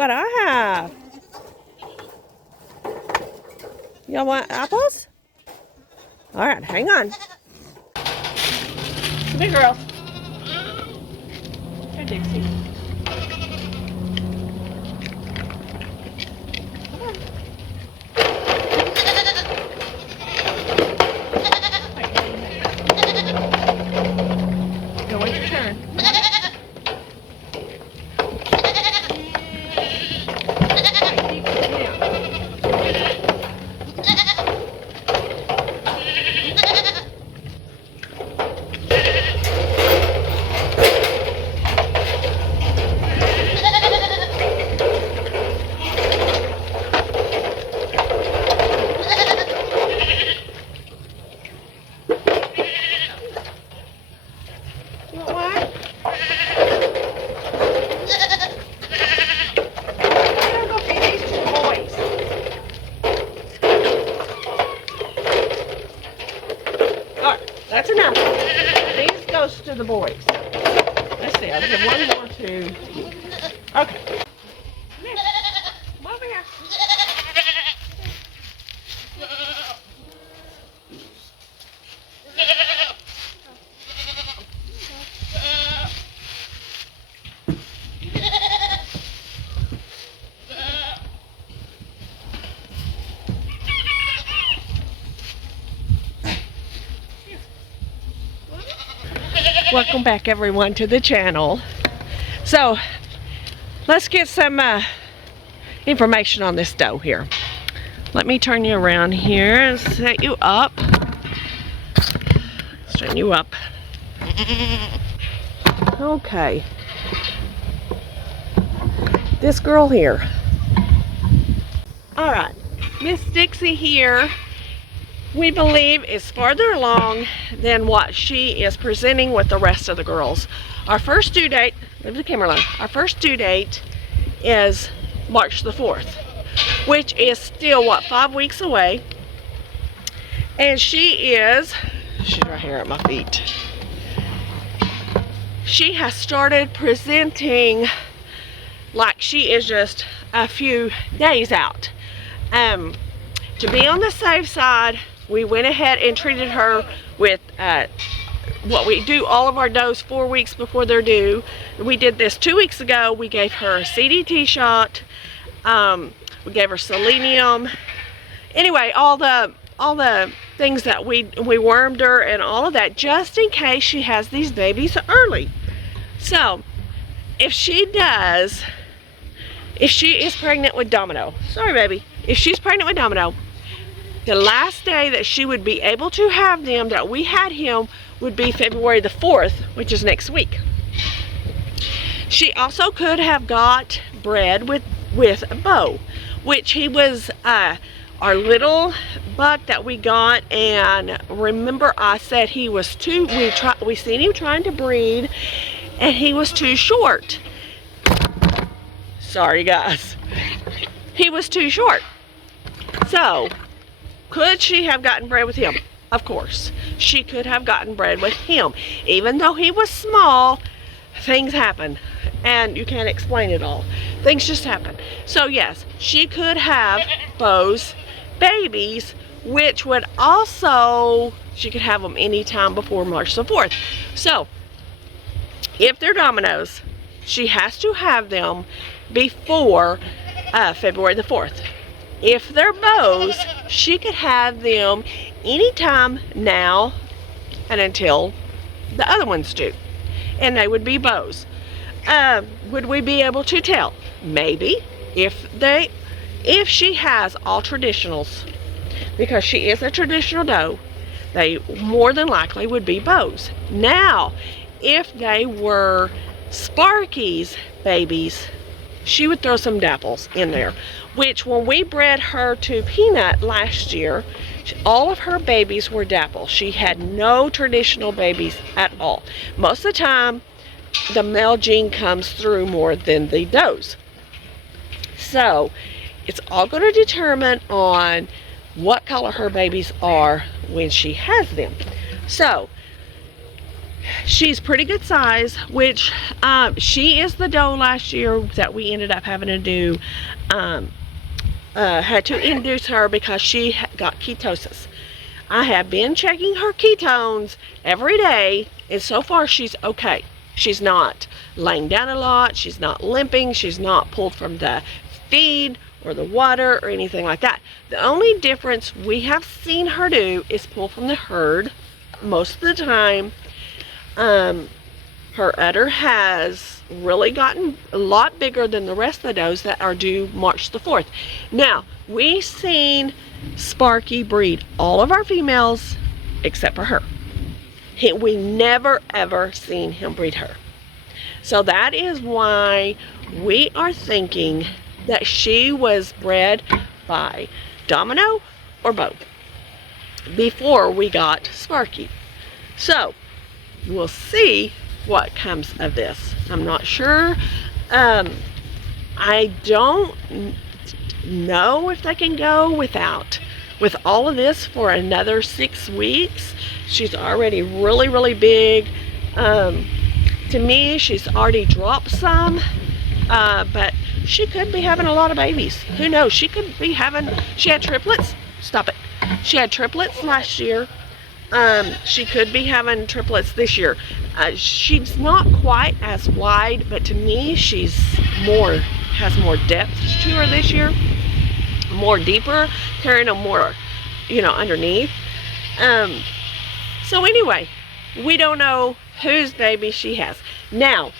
what I have. Y'all want apples? All right, hang on. Come here, girl. Here, Dixie. Come on. Go, wait your turn. That's enough. These goes to the boys. Let's see, I'll give one more to you. Okay. Come here. Come over here. Welcome back, everyone, to the channel. So let's get some information on this doe here. Let me turn you around here and set you up. Straighten you up. Okay. This girl here. All right, Miss Dixie here, we believe is farther along than what she is presenting with the rest of the girls. Our first due date, leave the camera alone. Our first due date is March the 4th, which is still, what, 5 weeks away. And she's right here at my feet. She has started presenting like she is just a few days out. To be on the safe side, we went ahead and treated her with what we do all of our does 4 weeks before they're due. We did this 2 weeks ago. We gave her a CDT shot. We gave her selenium. Anyway, all the things that we wormed her and all of that, just in case she has these babies early. So if she is pregnant with Domino, sorry baby, if she's pregnant with Domino, the last day that she would be able to have them, that we had him, would be February the 4th, which is next week. She also could have got bred with Bo, which he was our little buck that we got. And remember, I said he was too, we seen him trying to breed and he was too short. Sorry guys, he was too short. So could she have gotten bred with him? Of course, she could have gotten bred with him. Even though he was small, things happen, and you can't explain it all. Things just happen. So yes, she could have Bo's babies, which would also, she could have them anytime before March the 4th. So if they're Dominoes, she has to have them before February the 4th. If they're Bo's, she could have them anytime now and until the other ones do, and they would be Bo's. Would we be able to tell? Maybe, if she has all traditionals, because she is a traditional doe, they more than likely would be Bo's. Now, if they were Sparky's babies, she would throw some dapples in there, which when we bred her to Peanut last year, all of her babies were dapples. She had no traditional babies at all. Most of the time, the male gene comes through more than the does. So it's all going to determine on what color her babies are when she has them. So she's pretty good size, which she is the doe last year that we ended up having to do, had to induce her because she got ketosis. I have been checking her ketones every day, and so far she's okay. She's not laying down a lot, she's not limping, she's not pulled from the feed or the water or anything like that. The only difference we have seen her do is pull from the herd most of the time. Her udder has really gotten a lot bigger than the rest of the does that are due March the 4th. Now, we've seen Sparky breed all of our females except for her. We never ever seen him breed her. So that is why we are thinking that she was bred by Domino or both before we got Sparky. So we'll see what comes of this. I'm not sure. I don't know if they can go with all of this for another 6 weeks. She's already really big. To me, she's already dropped some, but she could be having a lot of babies. Who knows? She could be having, she had triplets. Stop it. She had triplets last year. She could be having triplets this year. She's not quite as wide, but to me, has more depth to her this year. More deeper, carrying them more, underneath. So anyway, we don't know whose baby she has. Now,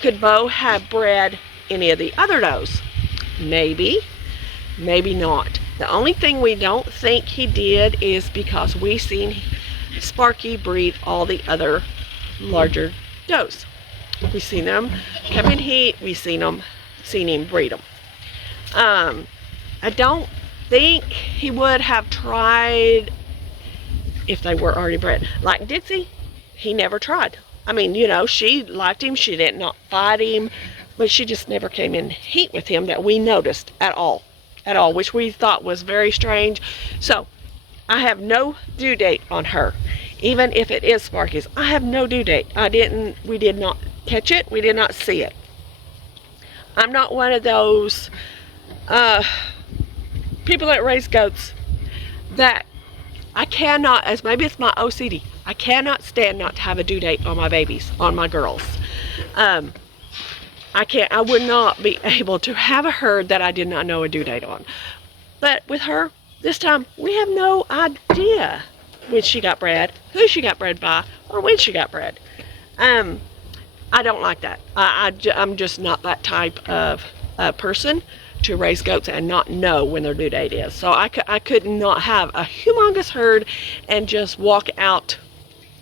could Bo have bred any of the other does? Maybe, maybe not. The only thing we don't think he did is because we seen Sparky breed all the other larger does. We seen them come in heat. We seen him breed them. I don't think he would have tried if they were already bred. Like Dixie, he never tried. I mean, she liked him. She did not fight him, but she just never came in heat with him that we noticed at all, which we thought was very strange. So I have no due date on her. Even if it is Sparky's, I have no due date. We did not catch it. We did not see it. I'm not one of those people that raise goats that I cannot, as maybe it's my OCD, I cannot stand not to have a due date on my babies, on my girls. I would not be able to have a herd that I did not know a due date on. But with her, this time, we have no idea when she got bred, who she got bred by, or when she got bred. I don't like that. I'm just not that type of person to raise goats and not know when their due date is. So I could not have a humongous herd and just walk out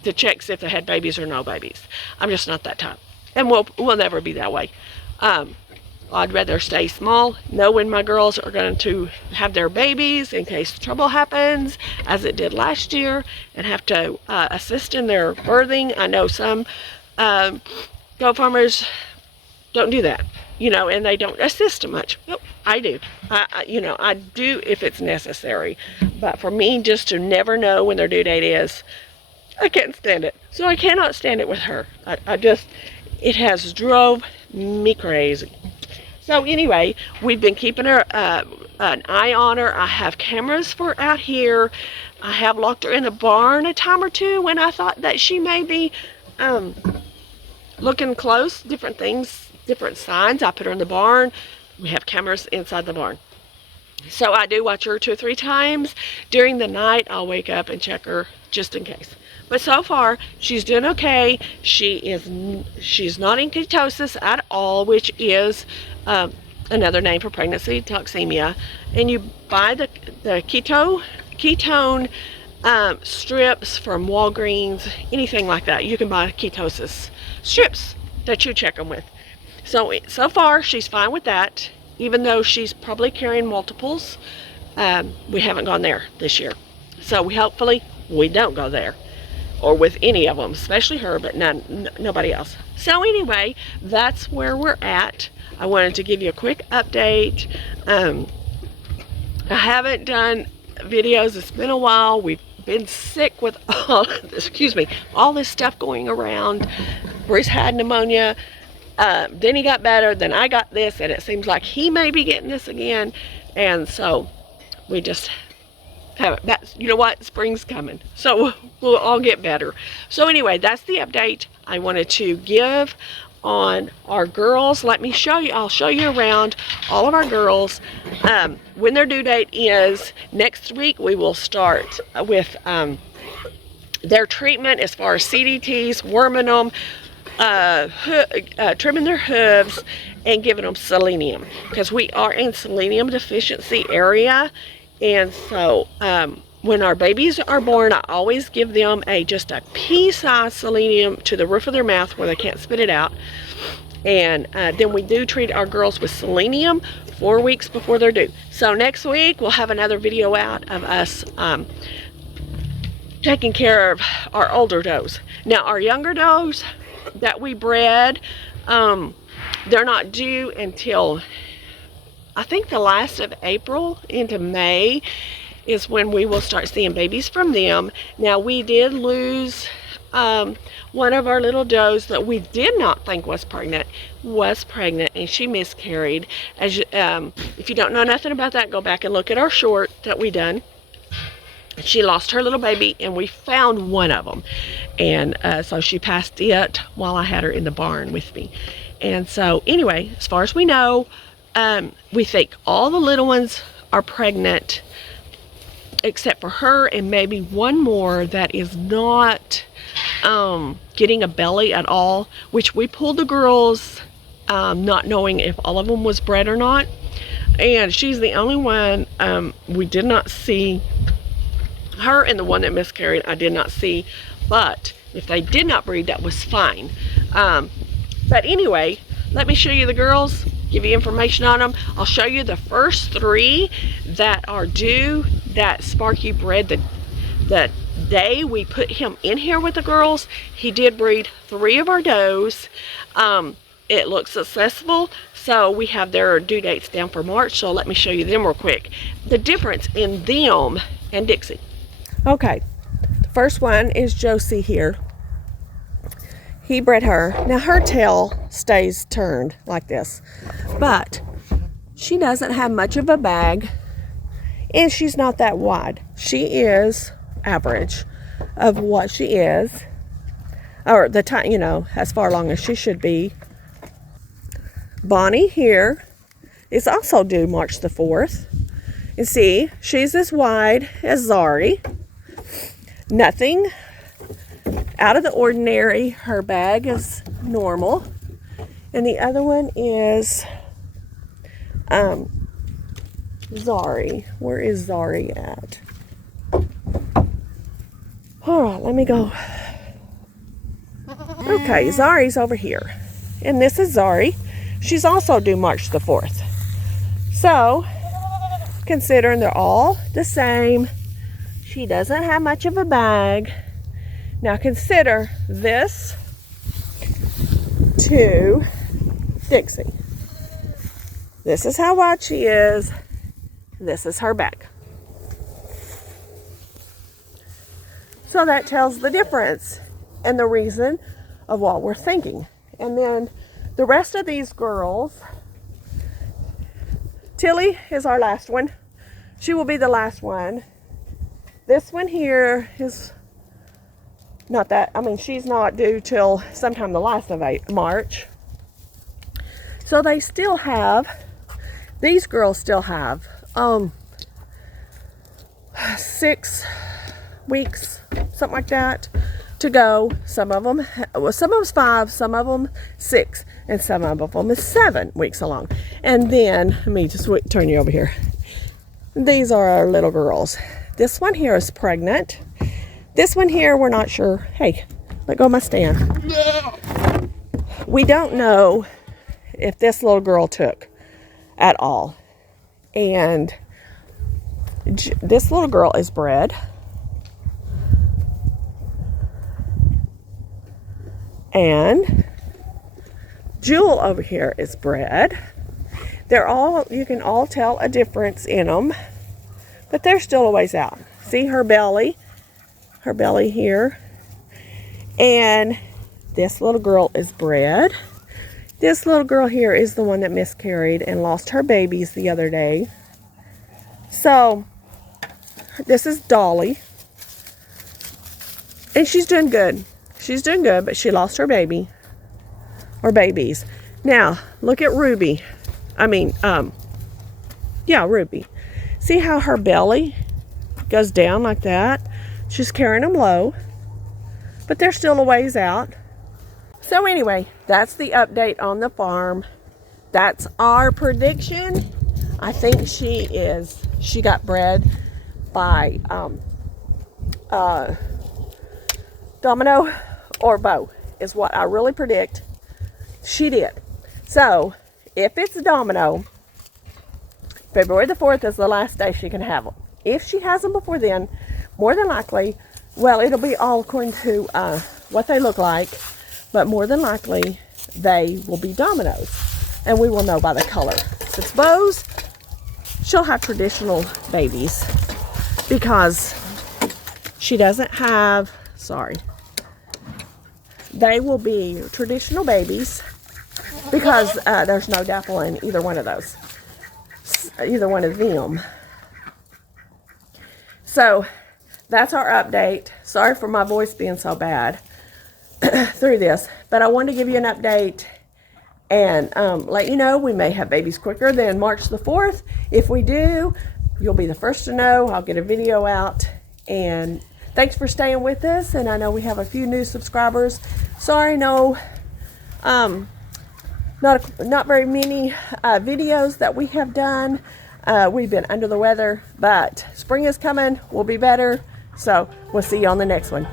to check if they had babies or no babies. I'm just not that type. And we'll never be that way. I'd rather stay small, know when my girls are going to have their babies in case trouble happens, as it did last year, and have to assist in their birthing. I know some goat farmers don't do that, and they don't assist much. Well, I do. I do if it's necessary. But for me, just to never know when their due date is, I can't stand it. So I cannot stand it with her. It has drove me crazy. So anyway, we've been keeping her an eye on her. I have cameras for out here. I have locked her in the barn a time or two when I thought that she may be looking close, different things, different signs. I put her in the barn. We have cameras inside the barn. So I do watch her 2 or 3 times. During the night, I'll wake up and check her just in case. But so far, she's doing okay. She's not in ketosis at all, which is another name for pregnancy toxemia. And you buy the ketone strips from Walgreens, anything like that. You can buy ketosis strips that you check them with. So far, she's fine with that, even though she's probably carrying multiples. We haven't gone there this year. So hopefully we don't go there, or with any of them, especially her, but nobody else. So anyway, that's where we're at. I wanted to give you a quick update. I haven't done videos. It's been a while. We've been sick with all, excuse me, all this stuff going around. Bruce had pneumonia. Then he got better. Then I got this, and it seems like he may be getting this again. And so we just haven't. That's, you know what? Spring's coming, so we'll all get better. So anyway, that's the update I wanted to give on our girls. Let me show you. I'll show you around all of our girls. When their due date is next week, we will start with their treatment as far as CDTs, worming them, trimming their hooves, and giving them selenium, because we are in selenium deficiency area. And so when our babies are born, I always give them just a pea-sized selenium to the roof of their mouth where they can't spit it out. And then we do treat our girls with selenium 4 weeks before they're due. So next week we'll have another video out of us taking care of our older does. Now our younger does that we bred, they're not due until I think the last of April into May is when we will start seeing babies from them. Now we did lose one of our little does that we did not think was pregnant, and she miscarried. As if you don't know nothing about that, go back and look at our short that we done. She lost her little baby, and we found one of them, and so she passed it while I had her in the barn with me. And so anyway, as far as we know, we think all the little ones are pregnant except for her and maybe one more that is not getting a belly at all, which we pulled the girls not knowing if all of them was bred or not, and she's the only one. We did not see her, and the one that miscarried I did not see, but if they did not breed, that was fine. But anyway, let me show you the girls, give you information on them. I'll show you the first 3 that are due that Sparky bred the day we put him in here with the girls. He did breed 3 of our does. It looks successful, so we have their due dates down for March. So let me show you them real quick. The difference in them and Dixie. Okay, the first one is Josie here. He bred her. Now her tail stays turned like this, but she doesn't have much of a bag, and she's not that wide. She is average of what she is, or the time, you know, as far along as she should be. Bonnie here is also due March the 4th. And see, she's as wide as Zari. Nothing out of the ordinary. Her bag is normal. And the other one is Zari. Where is Zari at? All right, let me go. Okay, Zari's over here. And this is Zari. She's also due March the 4th. So, considering they're all the same, she doesn't have much of a bag. Now consider this to Dixie. This is how wide she is. This is her bag. So that tells the difference and the reason of what we're thinking. And then the rest of these girls, Tilly is our last one. She will be the last one. This one here is not that, I mean, she's not due till sometime the last of March. So they still have, these girls still have 6 weeks, something like that, to go. Some of them, well, some of them's 5, some of them 6, and some of them is 7 weeks along. And then, let me just turn you over here. These are our little girls. This one here is pregnant. This one here, we're not sure. Hey, let go of my stand. We don't know if this little girl took at all. And this little girl is bred. And Jewel over here is bred. They're all, you can all tell a difference in them, but they're still a ways out. See her belly? her belly here. And this little girl is bred. This little girl here is the one that miscarried and lost her babies the other day. So, this is Dolly. And she's doing good. She's doing good, but she lost her baby. Or babies. Now, look at Ruby. Yeah, Ruby. See how her belly goes down like that? She's carrying them low. But they're still a ways out. So anyway, that's the update on the farm. That's our prediction. I think she got bred by Domino or Bow is what I really predict she did. So if it's Domino, February the 4th is the last day she can have them. If she has them before then, more than likely, well, it'll be all according to what they look like, but more than likely they will be Dominoes, and we will know by the color. If it's Bows, she'll have traditional babies because she doesn't have, they will be traditional babies because there's no dapple in either one of those, either one of them. So that's our update. Sorry for my voice being so bad through this, but I wanted to give you an update and let you know we may have babies quicker than March the 4th. If we do, you'll be the first to know. I'll get a video out. And thanks for staying with us. And I know we have a few new subscribers. Sorry, no, not very many videos that we have done. We've been under the weather, but spring is coming. We'll be better. So we'll see you on the next one.